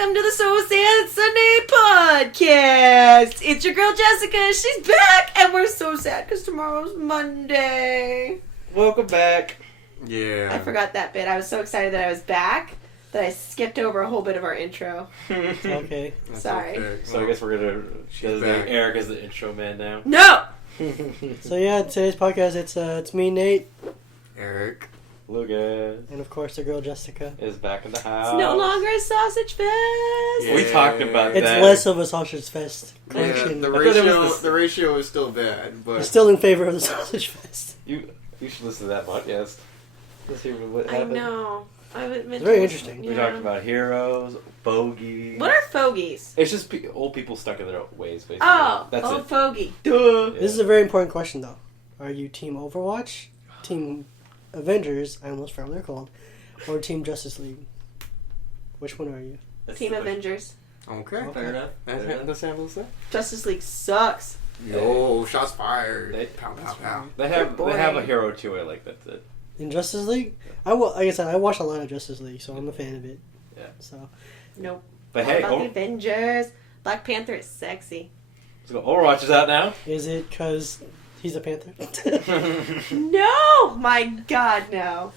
welcome to the So Sad Sunday podcast. It's your girl Jessica. She's back, and we're so sad because tomorrow's Monday. Welcome back. Yeah. I forgot that bit. I was so excited that I was back that I skipped over a whole bit of our intro. Okay. Sorry. Okay. So I guess we're gonna. She's back. Eric is the intro man now. No! So yeah, today's podcast it's me, Nate, Eric. Lucas and of course the girl Jessica. is back in the house. It's no longer a sausage fest. Yeah. We talked about It's that. less of a sausage fest. Yeah, Correction. the I thought it ratio was the ratio is still bad, but I'm still in favor of the sausage fest. You should listen to that podcast. Let's hear what I happened. know. I would It's very interesting. We talked about heroes, bogeys. What are fogies? It's just old people stuck in their ways, basically. Oh, That's old it. fogey. Duh. This is a very important question though. Are you Team Overwatch, Team Avengers, I almost forgot what they're called, or Team Justice League? Which one are you? Team Avengers. okay. Fair enough. That's handle that. Justice League sucks. Yo, shots fired. They- Pow pow pow. They have Boring. a hero too. I like that's it. In Justice League? Like I said, I watched a lot of Justice League, so I'm a fan of it. Yeah. So Nope. But What hey, about the Avengers? Black Panther is sexy. Overwatch is out now. is it because he's a panther? No! My God, no.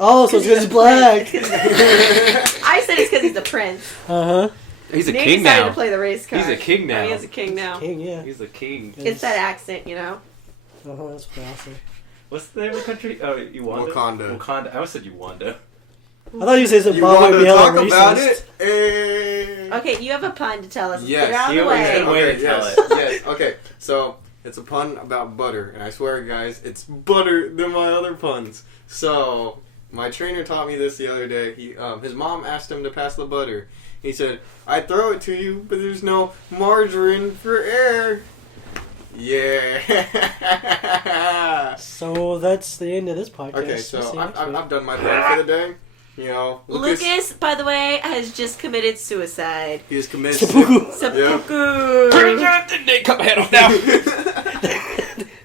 Oh, so it's because he's a black. prince. I said it's because he's a prince. Uh huh. He's a Nate king decided now. to play the race card. He's a king now. Oh, he is a king now. King, yeah. He's a king. It's that accent, you know. Uh huh. That's what I'll say. What's the name of the country? Oh, Uganda? Wakanda. Wakanda. I almost said Uganda. I thought you said You Zimbabwe want would to be hella talk about racist. it? Hey. Okay, you have a pun to tell us. Let's Yes. get it out of You the always way. said- Way to Okay, tell yes, it. yes. Okay, so it's a pun about butter, and I swear, guys, it's butter than my other puns. So my trainer taught me this the other day. His mom asked him to pass the butter. He said, "I throw it to you, but there's no margarine for air." Yeah. So that's the end of this podcast. Okay, We'll so see you next week. I've done my part for the day. You know, Lucas, by the way, has just committed suicide. He is committed. Seppuku. Seppuku. Nate, cut my head off now.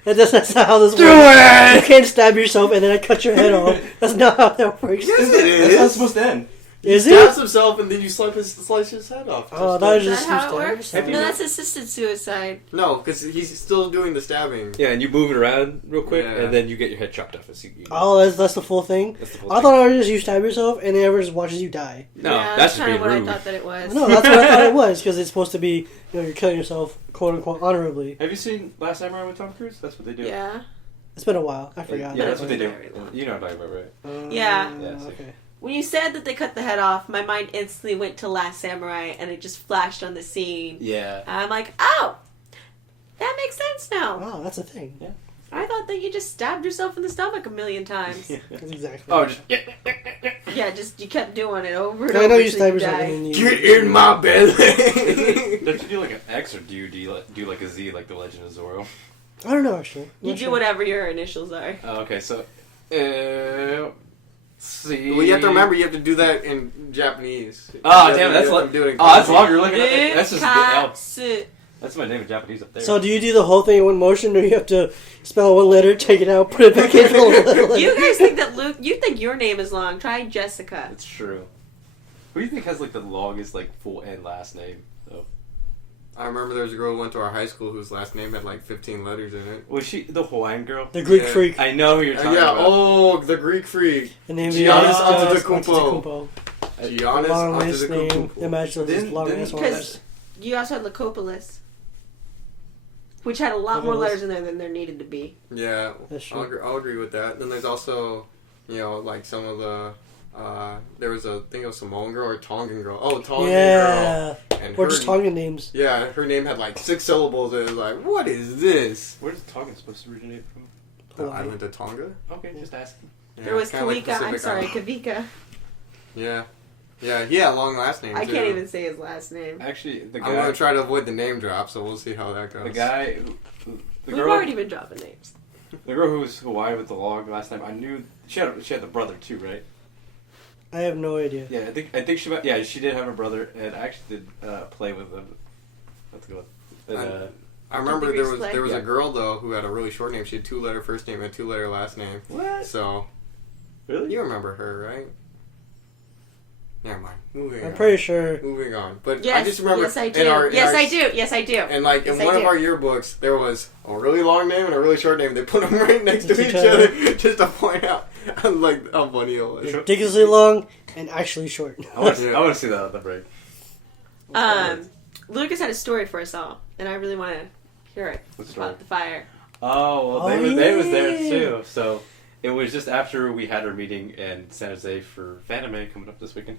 That's not how this Do works. it! You can't stab yourself and then I cut your head off. That's not how that works. Yes, it is. That's how it's supposed to end. Is He stabs it? himself and then you slice his head off. Oh, that was Is just that how it you works? stab No, yourself. that's assisted suicide. No, because he's still doing the stabbing. Yeah, and you move it around real quick, Yeah. and then you get your head chopped off. Oh, that's the full thing? That's the whole I thing. thought it was just you stab yourself and then everyone just watches you die. No, yeah, that's just kind being of what rude. I thought that it was. No, that's what I thought it was because it's supposed to be, you're killing yourself, quote unquote, honorably. Have you seen Last Samurai with Tom Cruise? That's what they do. Yeah. It's been a while. I forgot. Yeah, that's what they do. Very long. You know what I'm talking about, right? Yeah. Yeah, so- Okay. When you said that they cut the head off, my mind instantly went to Last Samurai, and it just flashed on the scene. Yeah. And I'm like, oh, that makes sense now. Wow, that's a thing. I thought that you just stabbed yourself in the stomach a million times. That's exactly. Oh, just Yeah, just you kept doing it over and I over. know you till stab yourself die. and then you... Get in my belly. Don't you do like an X or do you do like a Z like the Legend of Zorro? I don't know, actually. You Not do sure. whatever your initials are. Oh, okay, so C. Well, you have to remember you have to do that in Japanese. Oh, You damn, have that's to like do it in that's kanji. longer. Look at that. That's just Nikatsu. that's my name in Japanese up there. So do you do the whole thing in one motion, or you have to spell one letter, take it out, put it back in? You guys think that you think your name is long. Try Jessica. It's true. Who do you think has like the longest like full and last name? Oh. I remember there was a girl who went to our high school whose last name had like 15 letters in it. Was she the Hawaiian girl? The Greek Yeah. freak. I know who you're talking Yeah, about. oh, the Greek freak. The name Giannis is Antetokounmpo. Giannis Long last name. Antetokounmpo. Imagine those Didn't- long didn't- ass Because words. you also had Lycopolis, which had a lot more Lycopolis. letters in there than there needed to be. Yeah, That's I'll true. agree with that. Then there's also, you know, like some of the, there was a thing of Samoan girl or Tongan girl. Oh, Tongan Yeah. girl. And Or her, just Tongan names. Yeah, her name had like 6 syllables and it was like, what is this? Where does Tongan supposed to originate from? The Hawaii. island of Tonga? Okay, just asking. Yeah, There was kinda like Kawika. I'm Pacific sorry, Island. Kavika. Yeah. Yeah, he had a long last name I too. can't even say his last name. Actually, the I'm guy, gonna try to avoid the name drop, so we'll see how that goes. the guy, the We've girl, already been dropping names. the girl who was Hawaii with the log last time. I knew she had the brother too, right? I have no idea. Yeah, I think she did have a brother, and I actually did play with them. That's good. And, I remember Did there they was explain? there was Yeah. a girl though who had a really short name. She had 2-letter first name and 2-letter last name. what? So Really? you remember her, right? Never mind. Moving I'm on. pretty sure. Moving on. But Yes, I just remember yes, I do. in our Yes, I do. And like Yes, in I one of do. our yearbooks, there was a really long name and a really short name. They put them right next to Each each other. other just to point out like how funny it was. Ridiculously long and actually short. I want to see that on the break. Lucas had a story for us all, and I really want to hear it What story? about the fire. Oh, well, Oh, they was there yeah. too. So it was just after we had our meeting in San Jose for Fanime coming up this weekend.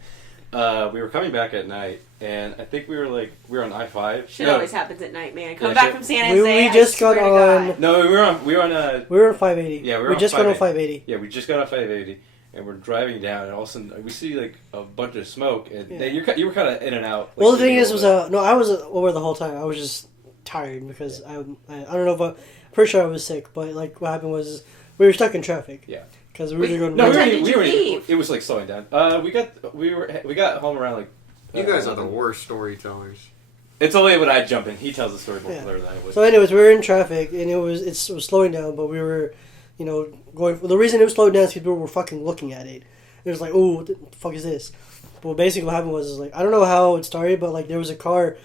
We were coming back at night, and I think we were on I-5. Shit always happens at night, man. Come Yeah, back shit. from San We Jose. just I got swear to on- God. No, we were on. We were on 580. Yeah, we were we on just got on 580. 580. Yeah, we just got off 580, and we're driving down, and all of a sudden we see like a bunch of smoke, and Yeah. you were kind of in and out. Like, Well, the thing sleeping is, a was little no, I was over the whole time. I was just tired because I don't know if I'm pretty sure I was sick, but like what happened was we were stuck in traffic. Yeah. Because we were going. bit. No, What we time were, did we you were leave? It was like slowing down. We got home around like. You guys are the 11. worst storytellers. It's only when I jump in. He tells the story more Yeah. clearer than I would. So, anyways, we were in traffic and it was slowing down, but we were, going. The reason it was slowing down is people were fucking looking at it. It was like, oh, what the fuck is this? But basically, what happened was like I don't know how it started, but like there was a car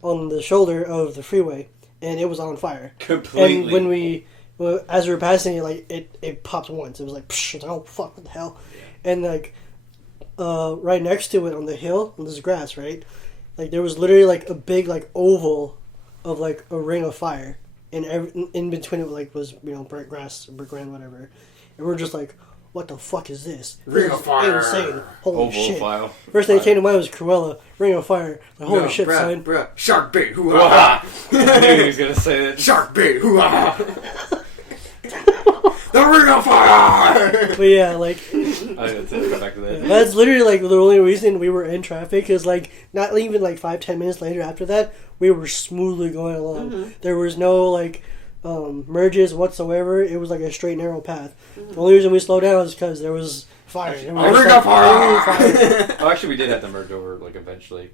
on the shoulder of the freeway and it was on fire. Completely. And as we were passing it, like it popped once. It was like, psh, oh fuck, what the hell? And like, right next to it on the hill, on this grass, right? Like there was literally like a big like oval of like a ring of fire, and in between it like was burnt grass, brick ground, whatever. And we're just like, what the fuck is this? Ring This of is fire. Insane! Holy Oval shit! file. First thing that came to mind was Cruella, Ring of Fire. Like, holy shit, son! Bruh, shark bait, hoo Wah! ha! I knew he was gonna say that. Shark bait, hoo ha! The ring of fire! But yeah, like. I had to come back to that. That's literally like the only reason we were in traffic is like not even like 5-10 minutes later after that we were smoothly going along. Mm-hmm. There was no like merges whatsoever. It was like a straight narrow path. The only reason we slowed down is because there was fire. It was Ring like, of fire! Oh, actually, we did have to merge over like eventually,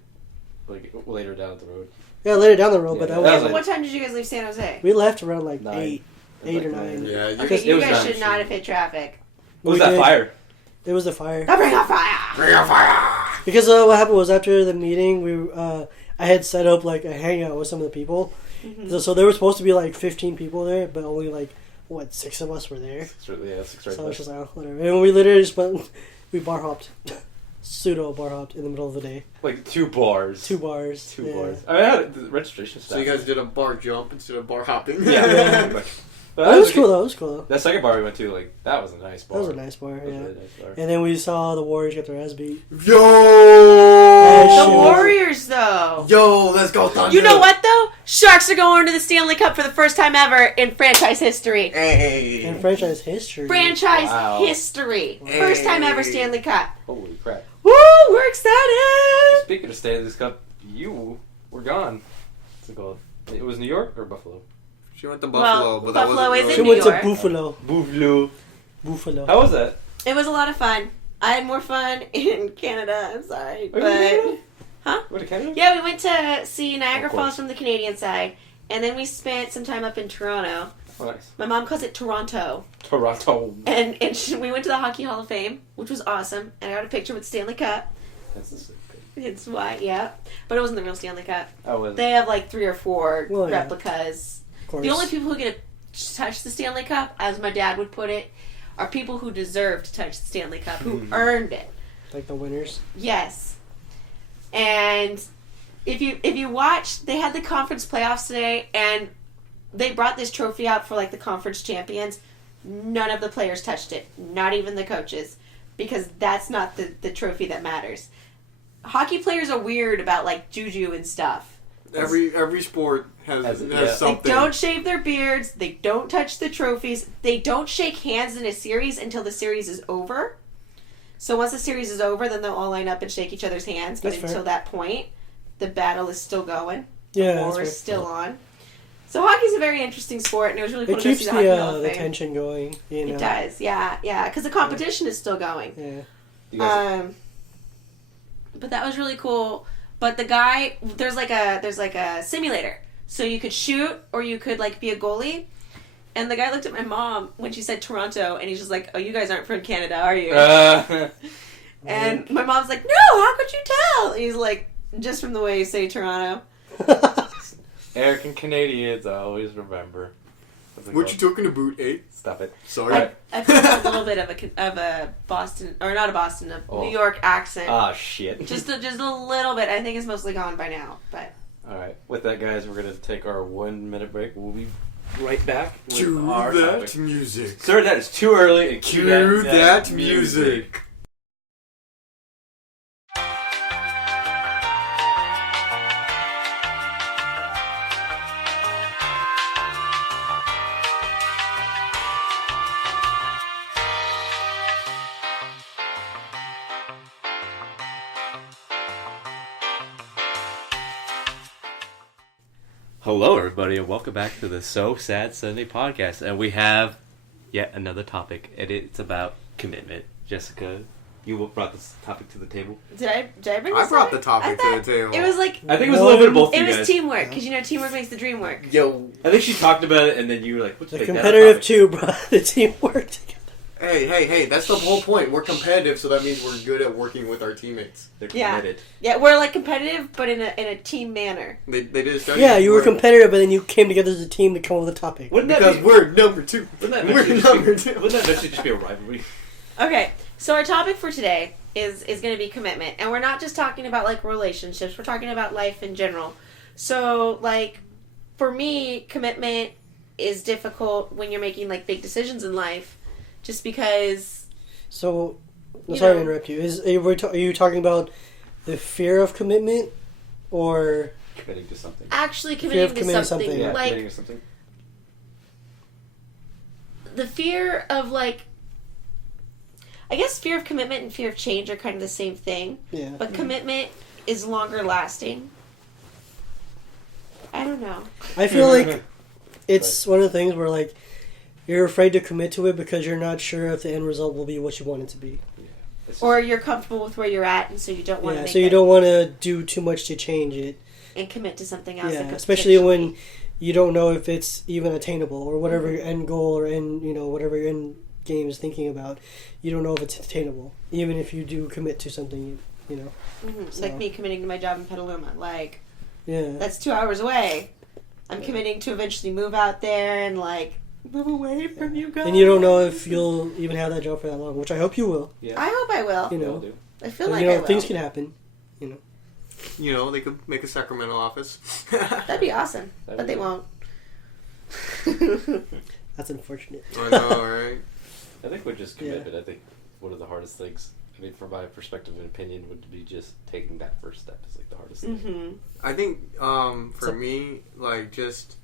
like later down the road. Yeah, later down the road, but Yeah, that that was was What time did you guys leave San Jose? we left around like 9. 8 or Like 9. Yeah, Okay, it you was guys nice. should not have hit traffic. What was We that did. fire? It was the fire. The Ring of Fire! Ring of fire! Because what happened was after the meeting, I had set up like a hangout with some of the people. So there were supposed to be like 15 people there, but only like 6 of us were there. It's really, yeah, 6 right So I there. was just like, oh, whatever. And we literally just went, we bar hopped, pseudo bar hopped in the middle of the day. Like 2 bars. 2 bars. 2 yeah. bars. I mean, I had the registration stuff. So you guys did a bar jump instead of bar hopping? Yeah. Yeah. But That was cool though. It was cool though. That second bar we went to, like, that was a nice bar. That was a nice bar. That was a Yeah. really nice bar. And then we saw the Warriors get their ass beat. Yo! The shit. Warriors, though. Yo, let's go Thunder! You know what, though? Sharks are going to the Stanley Cup for the first time ever in franchise history. Hey! In franchise history. Franchise Wow. history. First time ever Stanley Cup. Holy crap. Woo! We're excited! Speaking of Stanley's Cup, you were gone. What's it called? It was New York or Buffalo? She went to Buffalo, Well, but Buffalo that is wasn't She in really... went New to York. Buffalo. Buffalo. Buffalo. How was that? It was a lot of fun. I had more fun in Canada. I'm sorry. Are you in But Canada? Huh? Went to Canada? yeah, we went to see Niagara Of course. Falls from the Canadian side. And then we spent some time up in Toronto. Oh, nice. My mom calls it Toronto. Toronto. And we went to the Hockey Hall of Fame, which was awesome. And I got a picture with Stanley Cup. That's the same. It's why, yeah. But it wasn't the real Stanley Cup. I was. They have like 3 or 4 Well, yeah. replicas. Of course. The only people who get to touch the Stanley Cup, as my dad would put it, are people who deserve to touch the Stanley Cup, who earned it. Like the winners. Yes. And if you watch, they had the conference playoffs today, and they brought this trophy out for like the conference champions. None of the players touched it, not even the coaches, because that's not the trophy that matters. Hockey players are weird about like juju and stuff. Every sport has yeah. something. They don't shave their beards. They don't touch the trophies. They don't shake hands in a series until the series is over. So once the series is over, then they'll all line up and shake each other's hands. But That's fair. until that point, the battle is still going. Yeah, The that's war is fair. still on. So hockey's a very interesting sport, and it was really cool It to go keeps see the Hockey Hall the of the Fame. tension going. You know. It does, yeah, because the competition is still going. Yeah. You guys, But that was really cool. But the guy, there's like a simulator, so you could shoot or you could like be a goalie. And the guy looked at my mom when she said Toronto, and he's just like, "Oh, you guys aren't from Canada, are you?" And my mom's like, no, how could you tell? He's like, just from the way you say Toronto. Eric and Canadians, I always remember. What you talking about, eh? Stop it. Sorry. I feel like a little bit of a Boston, or not a Boston, New York accent. Ah, shit. Just a little bit. I think it's mostly gone by now, but. Alright, with that, guys, we're going to take our 1 minute break. We'll be right back with Cue our that topic. music. Sir, that is too early, and Cue that music. Hello, everybody, and welcome back to the So Sad Sunday podcast. And we have yet another topic, and it's about commitment. Jessica, you brought this topic to the table. Did I bring I this brought up? the topic to the table. It was like... I think it was a little bit of both of It you was guys. teamwork, because teamwork makes the dream work. Yo. I think she talked about it, and then you were like, "What's The that competitive topic?" too, bro. The teamwork together. Hey, that's the whole point. We're competitive, so that means we're good at working with our teammates. They're Yeah. committed. Yeah, we're like competitive, but in a team manner. They did a study. Yeah, you were competitive, but then you came together as a team to come up with a topic. Wouldn't that Because be, we're number two. wouldn't that We're eventually number just be, two. wouldn't that eventually just be a rivalry? Okay, so our topic for today is going to be commitment. And we're not just talking about, like, relationships. We're talking about life in general. So, like, for me, commitment is difficult when you're making, like, big decisions in life. Just because... So, You sorry know. to interrupt you. Are you talking about the fear of commitment, or Committing to something. actually Fear committing of to committing something. something, Yeah, Like, committing to something. the fear of, like... I guess fear of commitment and fear of change are kind of the same thing. yeah? But commitment is longer lasting. I don't know. I feel like it's one of the things where like you're afraid to commit to it because you're not sure if the end result will be what you want it to be. It's just- Or you're comfortable with where you're at, and so you don't want to Yeah, make so you it don't want to do too much to change it. and commit to something else. that Yeah, could especially potentially- when you don't know if it's even attainable or whatever Mm-hmm. your end goal or whatever your end game is thinking about. You don't know if it's attainable, even if you do commit to something. Mhm. so- Like me committing to my job in Petaluma. Like, Yeah. that's 2 hours away. I'm Yeah. committing to eventually move out there and, like, move away from you guys. And you don't know if you'll even have that job for that long, which I hope you will. Yeah. I hope I will. You We know. all do. I feel But, like I will. things can happen. You know, they could make a Sacramento office. That'd be awesome. That'd But be they good. won't. That's unfortunate. I know, right? I think we're just Yeah. committed. I think one of the hardest things, I mean, from my perspective and opinion, would be just taking that first step is like the hardest thing. Mm-hmm. I think for So- me, like just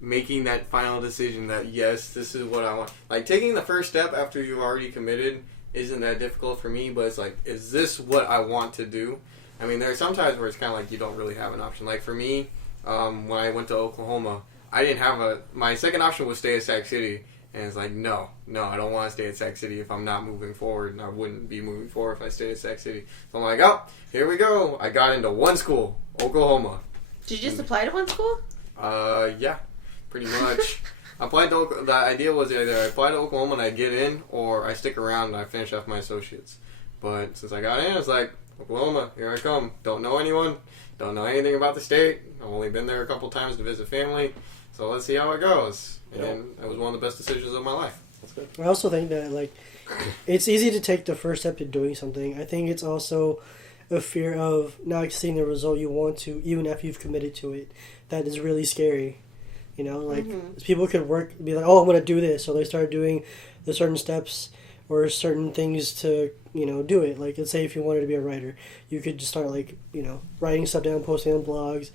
making that final decision that yes, this is what I want. Like taking the first step after you've already committed isn't that difficult for me, but it's like, is this what I want to do? I mean, there are some times where it's kind of like you don't really have an option. Like for me, when I went to Oklahoma, I didn't have my second option was stay at Sac City. And it's like, no, I don't want to stay at Sac City if I'm not moving forward, and I wouldn't be moving forward if I stayed at Sac City. So I'm like, oh, here we go. I got into one school, Oklahoma. Did you just apply to one school? Yeah, pretty much. I applied to the idea was either I apply to Oklahoma and I get in, or I stick around and I finish off my associates. But since I got in, it's like, Oklahoma, here I come. Don't know anyone, don't know anything about the state. I've only been there a couple times to visit family, so let's see how it goes. And it was one of the best decisions of my life. That's good. I also think that like it's easy to take the first step to doing something. I think it's also a fear of not seeing the result you want to, even after you've committed to it. That is really scary. Like people could be like, oh, I'm going to do this, so they start doing the certain steps or certain things to do it. Like, let's say if you wanted to be a writer, you could just start like writing stuff down, posting on blogs,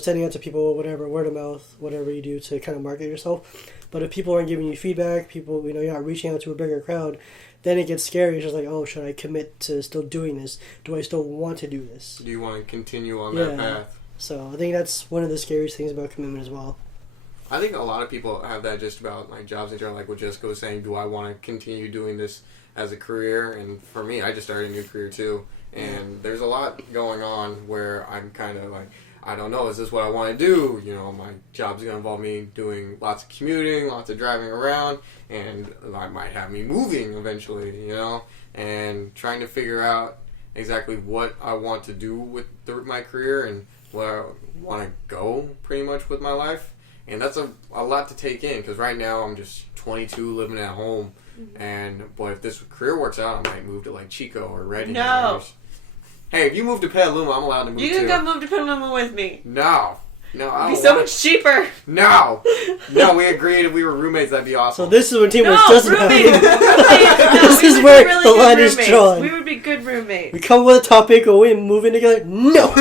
sending out to people, whatever, word of mouth, whatever you do to kind of market yourself. But if people aren't giving you feedback, people you're not reaching out to a bigger crowd, then it gets scary. It's just like, oh, should I commit to still doing this? Do I still want to do this? Do you want to continue on that Yeah. path? So I think that's one of the scariest things about commitment as well. I think a lot of people have that just about like jobs in general, like what Jessica was saying, do I want to continue doing this as a career? And for me, I just started a new career too. And there's a lot going on where I'm kind of like, I don't know, is this what I want to do? You know, my job's going to involve me doing lots of commuting, lots of driving around, and I might have me moving eventually, you know, and trying to figure out exactly what I want to do with my career and where I want to go pretty much with my life. And that's a lot to take in, because right now I'm just 22 living at home. And boy, if this career works out, I might move to like Chico or Redding. No. Hey, if you move to Petaluma, I'm allowed to move too. You can come move to Petaluma with me. No, I It'd don't be so want much cheaper. No, we agreed if we were roommates, that'd be awesome. So this is when teamwork No, doesn't roommates. happen. No, This we is would where be really the good line is roommates. drawn. We would be good roommates. We come up with a topic, go in, move in together. No,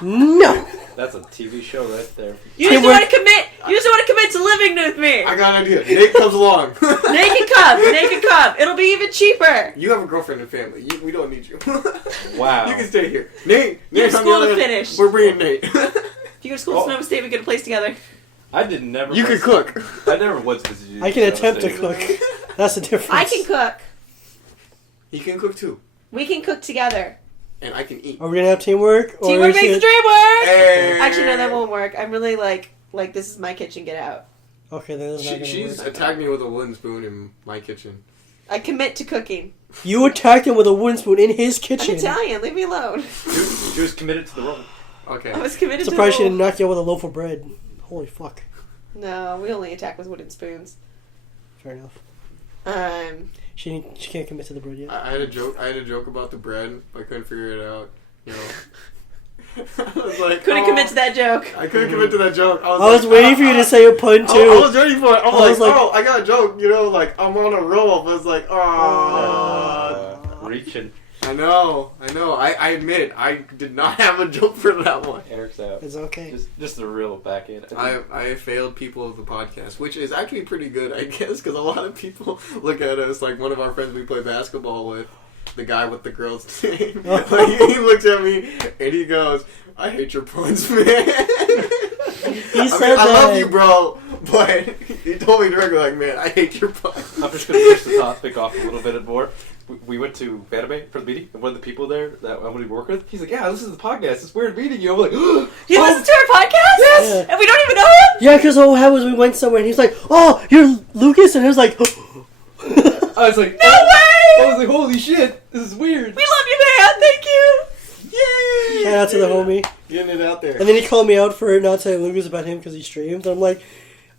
no. That's a TV show right there. You just want to commit. You just want to commit to living with me. I got an idea. Nate comes along. Nate can come. It'll be even cheaper. You have a girlfriend and family. We don't need you. Wow. You can stay here. Nate, You have on the school other to end. finish. We're bringing Nate. If you go to school in Sonoma State, we get a place together. I did never. You can cook. I never once visited you. I can so attempt to say- cook. That's the difference. I can cook. He can cook too. We can cook together. And I can eat. Are we gonna have teamwork? Or Teamwork is makes the it- dream work. Hey. Actually, no, that won't work. I'm really like this is my kitchen. Get out. Okay, then that's not gonna She's work. attacked me with a wooden spoon in my kitchen. I commit to cooking. You attacked him with a wooden spoon in his I'm kitchen. Italian. Leave me alone. She was committed to the role. Okay. I was committed Surprised she to didn't knock you out with a loaf of bread. Holy fuck. No, we only attack with wooden spoons. Fair enough. She can't commit to the bread yet. I had a joke about the bread. I couldn't figure it out. You know. I was like, Couldn't commit to that joke. I couldn't commit to that joke. I was waiting for you to say a pun too. I was ready for it. I was like, like- I got a joke. You know, like I'm on a roll. But it's like, Reaching. I know. I admit it. I did not have a joke for that one. Eric's out. It's okay. Just the real back end. I failed people of the podcast, which is actually pretty good, I guess, because a lot of people look at us like one of our friends we play basketball with, the guy with the girl's name. Like, he looks at me and he goes, "I hate your puns, man." He said I love that. you, bro, but he told me directly, like, "Man, I hate your puns." I'm just going to push the topic off a little bit more. We went to anime for the meeting, and one of the people there that I'm going to work with, he's like, "Yeah, this is the podcast. It's weird meeting you." I'm like, He listens to our podcast? Yes! Yeah. And we don't even know him? Yeah, because what happened was we went somewhere and he's like, "Oh, you're Lucas," and he was like, I was like, No way! I was like, "Holy shit, this is weird." We love you, man. Thank you. Yay! shout out to the homie. Getting it out there. And then he called me out for not telling Lucas about him because he streamed. And I'm like,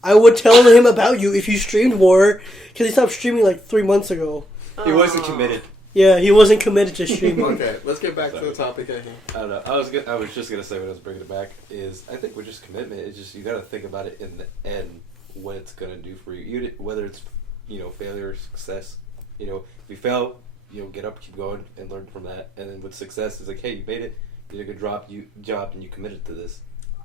I would tell him about you if you streamed more, because he stopped streaming like 3 months ago. He wasn't committed. Yeah, he wasn't committed to streaming. Okay, let's get back to the topic at hand. I don't know. I was just gonna say when I was bringing it back is I think with just commitment, it's just you got to think about it in the end what it's gonna do for you, whether it's failure or success. If you fail, get up, keep going, and learn from that. And then with success, it's like, hey, you made it, you did a good job, and you committed to this.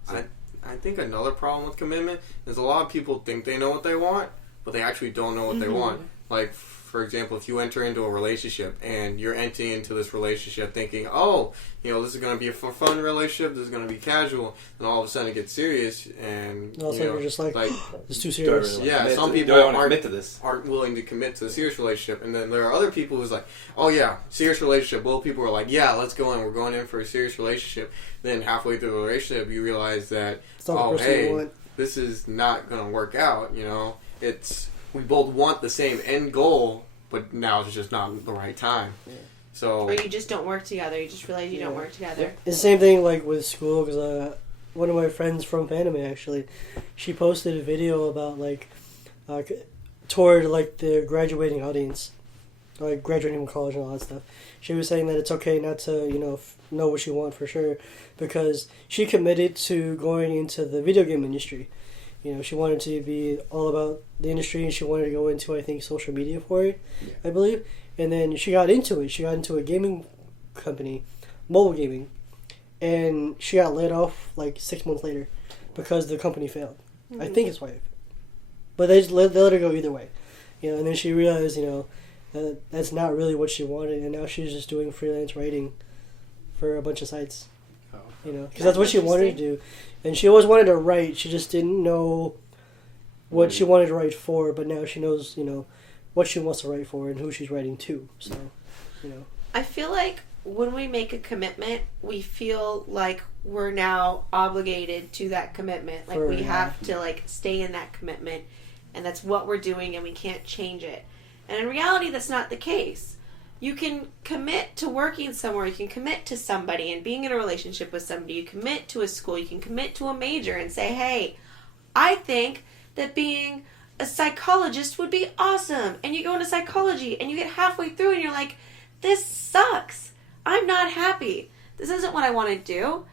So, I think another problem with commitment is a lot of people think they know what they want, but they actually don't know what they want. Like, for example, if you enter into a relationship and you're entering into this relationship thinking, oh, this is going to be a fun relationship, this is going to be casual, and all of a sudden it gets serious, and And all of a sudden you're just like, it's too do I really serious. wanna Yeah, commit some to- people do I wanna aren't- commit to this. aren't willing to commit to a serious relationship, and then there are other people who's like, oh yeah, serious relationship. Well, people are like, yeah, let's go in, we're going in for a serious relationship. Then halfway through the relationship, you realize that, It's not the oh person you hey, want. this is not going to work out. We both want the same end goal, but now it's just not the right time. Yeah. So Or you just don't work together. You just realize you don't work together. It's the same thing like with school, because one of my friends from Panama actually, she posted a video about toward like the graduating audience, like graduating from college and all that stuff. She was saying that it's okay not to know what you want for sure, because she committed to going into the video game industry. She wanted to be all about the industry, and she wanted to go into, I think, social media for it, I believe. And then she got into it. She got into a gaming company, mobile gaming, and she got laid off like 6 months later because the company failed. I think it's why. But they let her go either way. And then she realized, that that's not really what she wanted, and now she's just doing freelance writing for a bunch of sites. Because that's what she wanted to do. And she always wanted to write, she just didn't know what she wanted to write for, but now she knows, what she wants to write for and who she's writing to. So, I feel like when we make a commitment, we feel like we're now obligated to that commitment. Like we have to like stay in that commitment, and that's what we're doing, and we can't change it. And in reality, that's not the case. You can commit to working somewhere. You can commit to somebody and being in a relationship with somebody. You commit to a school. You can commit to a major and say, hey, I think that being a psychologist would be awesome. And you go into psychology and you get halfway through and you're like, this sucks. I'm not happy. This isn't what I want to do.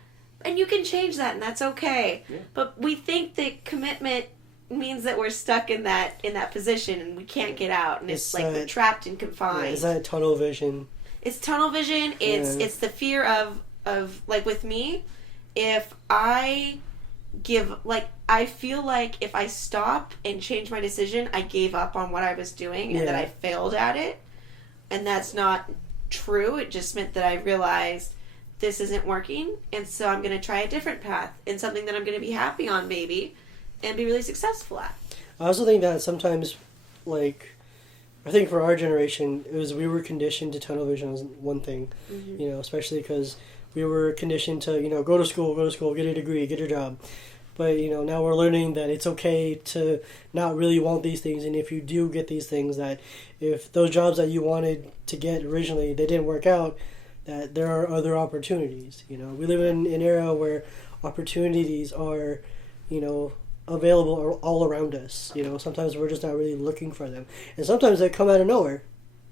And you can change that, and that's okay. Yeah. But we think that commitment means that we're stuck in that position and we can't get out, and it's like we're trapped and confined. Yeah, is that tunnel vision? It's tunnel vision. It's the fear of like with me, if I I feel like if I stop and change my decision, I gave up on what I was doing and that I failed at it. And that's not true. It just meant that I realized this isn't working, and so I'm going to try a different path and something that I'm going to be happy on maybe and be really successful at. I also think that sometimes, like, I think for our generation, we were conditioned to tunnel vision as one thing, especially because we were conditioned to, go to school, get a degree, get a job. But, now we're learning that it's okay to not really want these things. And if you do get these things, that if those jobs that you wanted to get originally, they didn't work out, that there are other opportunities. We live in an era where opportunities are, available all around us. Sometimes we're just not really looking for them. And sometimes they come out of nowhere.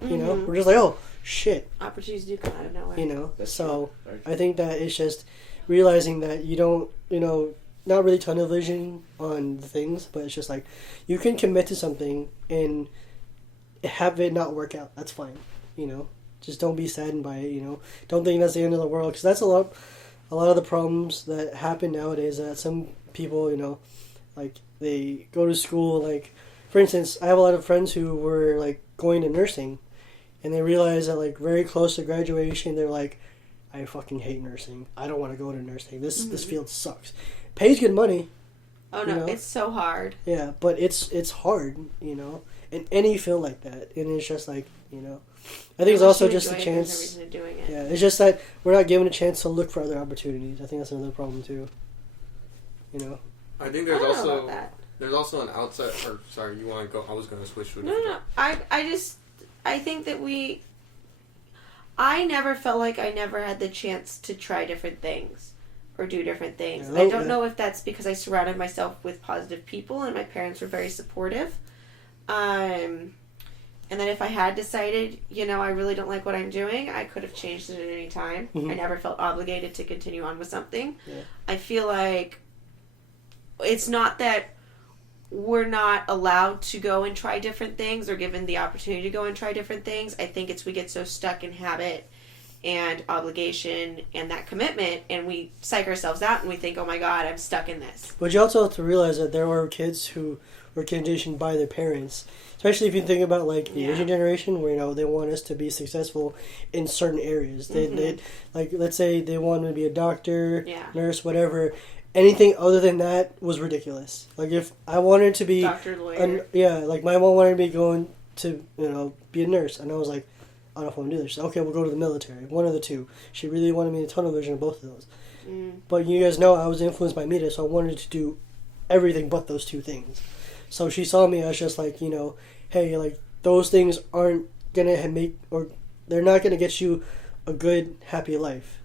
We're just like, oh, shit. Opportunities do come out of nowhere. So I think that it's just realizing that you don't, not really tunnel vision on the things, but it's just like you can commit to something and have it not work out. That's fine. Just don't be saddened by it. Don't think that's the end of the world, because that's a lot of the problems that happen nowadays. That some people, like they go to school. Like, for instance, I have a lot of friends who were like going to nursing, and they realize that like very close to graduation, they're like, I fucking hate nursing. I don't want to go to nursing. This field sucks. Pays good money. Oh no, it's so hard. Yeah, but it's hard, in any field like that. And it's just like, I think it's also just a chance. There's no reason to doing it. Yeah, it's just that we're not given a chance to look for other opportunities. I think that's another problem too. I think there's also an outside. Or sorry, you want to go? I was going to switch to. No. I think that I never felt like I never had the chance to try different things or do different things. I don't know if that's because I surrounded myself with positive people and my parents were very supportive. And then if I had decided, I really don't like what I'm doing, I could have changed it at any time. Mm-hmm. I never felt obligated to continue on with something. Yeah. I feel like it's not that we're not allowed to go and try different things or given the opportunity to go and try different things. I think it's we get so stuck in habit and obligation and that commitment, and we psych ourselves out and we think, oh my God, I'm stuck in this. But you also have to realize that there were kids who were conditioned by their parents, especially if you think about like the Asian generation, where they want us to be successful in certain areas. They like, let's say they wanted to be a doctor, nurse, whatever. Anything other than that was ridiculous. Like if I wanted to be doctor, lawyer, like my mom wanted me going to be a nurse, and I was like, I don't know if I want to do this. She said, okay, we'll go to the military. One of the two. She really wanted me to tunnel vision of both of those. But you guys know I was influenced by media, so I wanted to do everything but those two things. So she saw me as just like, hey, like those things aren't gonna make, or they're not gonna get you a good happy life.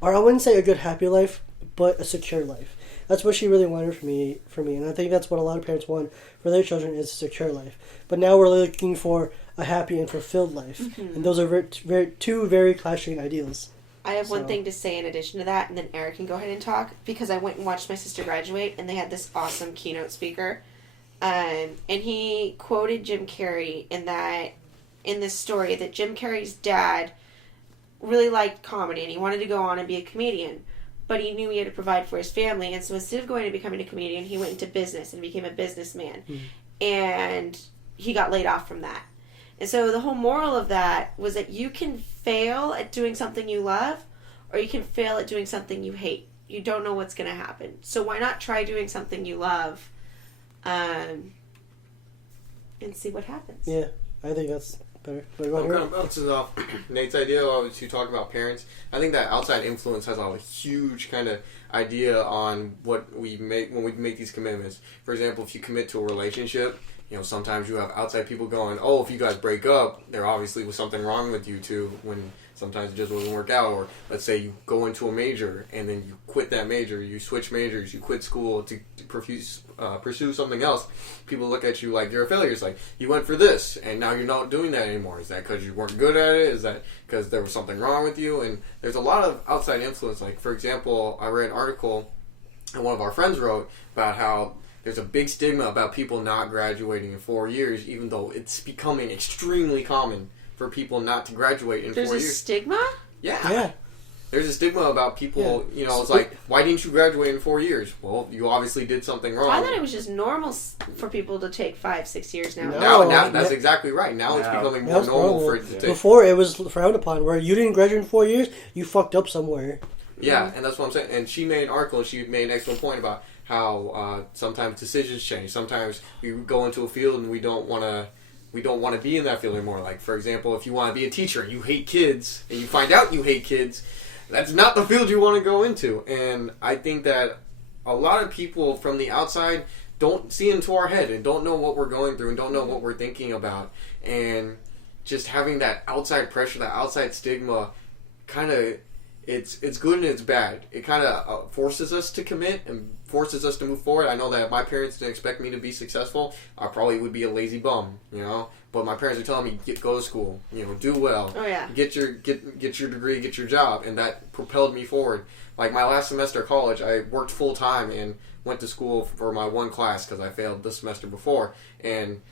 Or I wouldn't say a good happy life, but a secure life. That's what she really wanted for me, and I think that's what a lot of parents want for their children, is a secure life. But now we're looking for a happy and fulfilled life, and those are two very clashing ideals. I have one thing to say in addition to that, and then Eric can go ahead and talk, because I went and watched my sister graduate, and they had this awesome keynote speaker, and he quoted Jim Carrey in this story that Jim Carrey's dad really liked comedy, and he wanted to go on and be a comedian. But he knew he had to provide for his family, and so instead of going and becoming a comedian, he went into business and became a businessman. And he got laid off from that. And so the whole moral of that was that you can fail at doing something you love, or you can fail at doing something you hate. You don't know what's going to happen. So why not try doing something you love and see what happens? Yeah, I think that's better. But I'm kind of bouncing off Nate's idea to talk about parents. I think that outside influence has a huge kind of idea on what we make when we make these commitments. For example, if you commit to a relationship, sometimes you have outside people going, oh, if you guys break up, there obviously was something wrong with you two, when sometimes it just doesn't work out. Or let's say you go into a major and then you quit that major, you switch majors, you quit school to pursue something else. People look at you like you're a failure. It's like, you went for this and now you're not doing that anymore. Is that because you weren't good at it? Is that because there was something wrong with you? And there's a lot of outside influence. Like, for example, I read an article that one of our friends wrote about how there's a big stigma about people not graduating in 4 years, even though it's becoming extremely common for people not to graduate in 4 years. There's a stigma? Yeah. There's a stigma about people, it's like, why didn't you graduate in 4 years? Well, you obviously did something wrong. I thought it was just normal for people to take 5-6 years now. Now that's exactly right. Now it's becoming more normal for it to take. Before, it was frowned upon, where you didn't graduate in 4 years, you fucked up somewhere. Yeah, and that's what I'm saying. And she made an article, and she made an excellent point about how sometimes decisions change. Sometimes we go into a field and we don't want to be in that field anymore. Like, for example, if you want to be a teacher and you hate kids, and you find out you hate kids, that's not the field you want to go into. And I think that a lot of people from the outside don't see into our head and don't know what we're going through and don't know what we're thinking about. And just having that outside pressure, that outside stigma, kind of, it's good and it's bad. It kind of forces us to commit and forces us to move forward. I know that if my parents didn't expect me to be successful, I probably would be a lazy bum, But my parents are telling me, go to school, do well. Oh yeah. Get your degree, get your job, and that propelled me forward. Like, my last semester of college, I worked full time and went to school for my one class because I failed the semester before. And